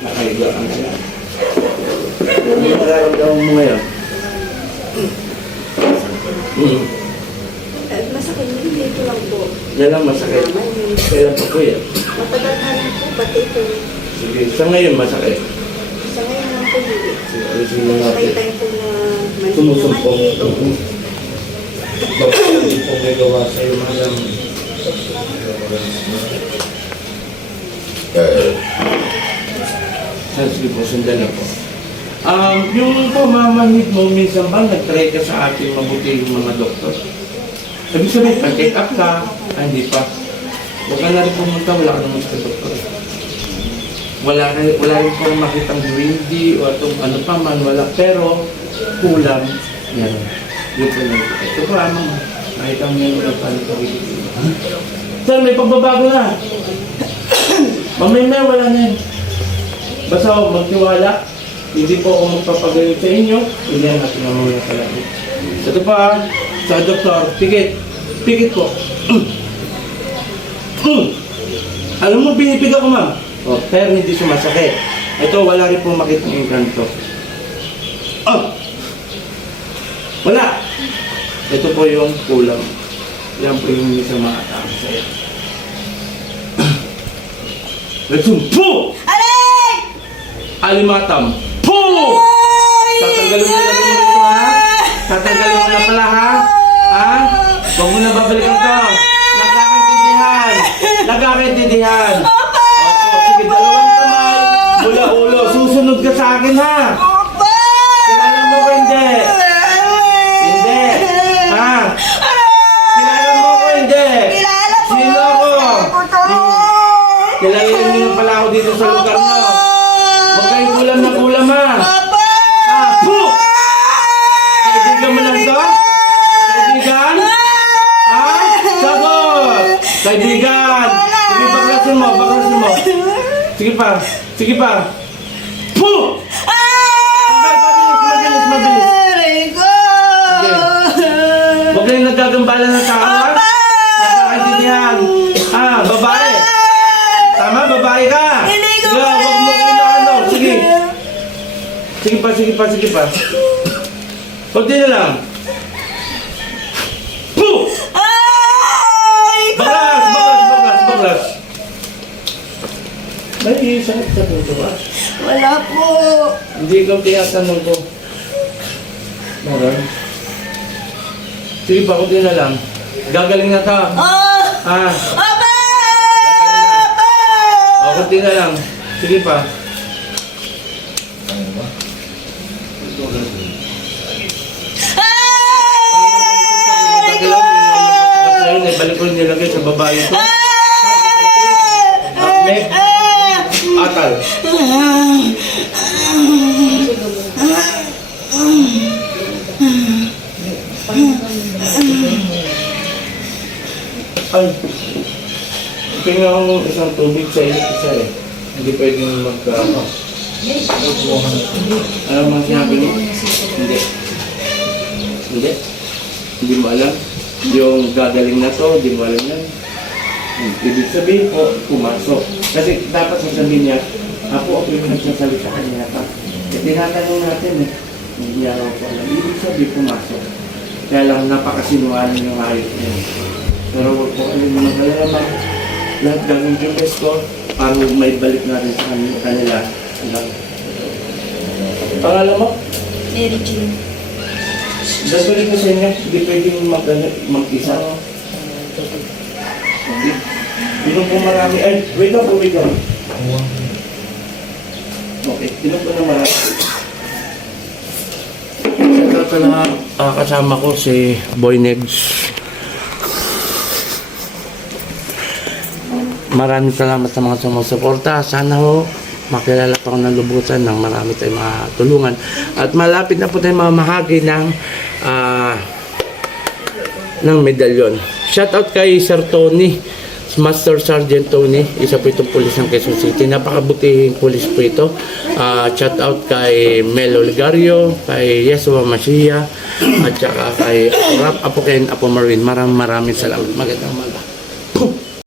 Nakahiga ka na yan. Ano yung nararamdaman mo ngayon? Hmm. Eh, masakit yung dito lang po. Yan masakit. Kailan pa po yan? Matagal na rin po, pati ito. Sige, sa ngayon masakit. Sa ngayon lang po, hindi. Sige, alisin mo natin. Time-time po na Sumusumpong. mali. Bakit hindi po may gawa sa'yo, madam? Ah, Sige po, sundan na po. Um, yung pamamanhid mo, minsan ba nag-try ka sa ating mabuting mga doktor? Ibig sabihin, pag-check up ka, ah, hindi pa. Huwag ka na rin pumunta, wala ka naman sa doktor. Wala, wala rin pong makitang duwindi o itong ano pa man, wala. Pero, kulang, yan. Yun po lang. Ito po, ano, nakita mo yan, wala pa rin Sir, may pagbabago na. Mamay na, wala na yan. Basta ako magtiwala. Hindi po ako magpapagayon sa inyo. Hindi yan natin ang mga pala. Ito pa, sa doktor, pikit. Pikit po. Alam mo, binipiga ko ma'am. O, pero hindi sumasakit. Ito, wala rin po makitang engkanto. Oh! Wala! Ito po yung kulang. Yan po yung isa maatake sa'yo. Nagsumpo! Aray! Alimatam. Po! Tatanggalin mo na lang ito, ha? Tatanggalin mo na pala, ha? Ha? Huwag mo na babalikan to. Nagkakaintindihan. Nagkakaintindihan. Opo, sige, dalawang kamay. Mula ulo. Susunod ka sa akin, ha? Opa! Kilala mo ko hindi? Hindi. Ha? Kilala mo ko hindi? Kilala po! Sino ako? Ako to! Kilala niyo pala ako dito sa lugar mo. Huwag kayong kulam na kulam, ha? Opa! Ah, po! Kaibigan mo lang to? Kaibigan? Ha? Sagot! Kaibigan! Sige, baklasin mo, baklasin mo. Sige pa, sige pa. Po! Mabilis, mabilis, mabilis. Ko! Huwag kayong nagagambala ng? Nagkakaintindihan. Ah, babae. Tama, babae ka. Hindi ko Sige, huwag mo ano. Sige. Sige pa, sige pa, sige pa. Kunti na lang. Sakit sa puso ba? Wala po! Hindi ikaw tinatanong ko. Meron? Sige pa, kunti na lang. Gagaling na ka. Oh! Ah, Opa! o, kunti na lang. Sige pa. Ngayon, ibalik ko nilagay sa babae ko. Ah, may atal. Ay, tingnan ko isang tubig sa inyo isa eh. Hindi pwedeng magka... Ano? Alam mo ang sinabi mo? Hindi. Hindi? Hindi mo alam? Yung gagaling na to, hindi mo alam yan. Ibig sabihin po, pumasok. Kasi dapat sasabihin niya, ako ako yung nagsasalita kanina pa. Eh, tinatanong natin eh. Hindi niya ako po alam. Ibig sabihin, pumasok. Kaya lang napakasinungaling yung ayos niya. Pero huwag po kayo mga galalaman. Lahat yung best ko para may balik na rin sa kanila. kanila. Pangalan mo? Mary Jean. Gagawin ko sa inyo, hindi pwedeng mag, mag-isa. Hindi. Inom po marami. Ay, wait lang po, wait lang. Okay, inom po na marami. Ito na ah, kasama ko si Boy Negs. Maraming salamat sa mga sumusuporta. Sana ho makilala pa ako ng lubusan ng marami tayong matulungan. At malapit na po tayong mamahagi ng ah, ng medalyon. Shout out kay Sir Tony, Master Sergeant Tony, isa po itong pulis ng Quezon City. Napakabutihing pulis po ito. Ah, shout out kay Mel Oligario, kay Yesua Masiya, at saka kay Rap Apo Ken Apo Marvin. Maraming maraming salamat. Magandang umaga.